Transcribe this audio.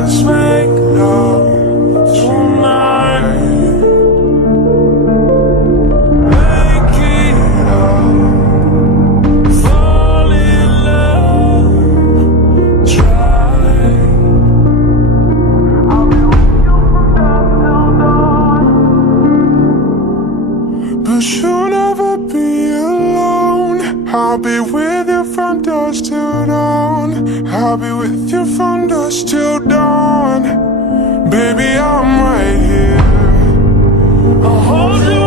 let's make love tonight. Make it up, fall in love, try. I'll be with you from dusk till dawn, but you'll never be alone. I'll be with you from dusk till dawn. I'll be with you from dusk till dawn. Baby, I'm right here. I'll hold you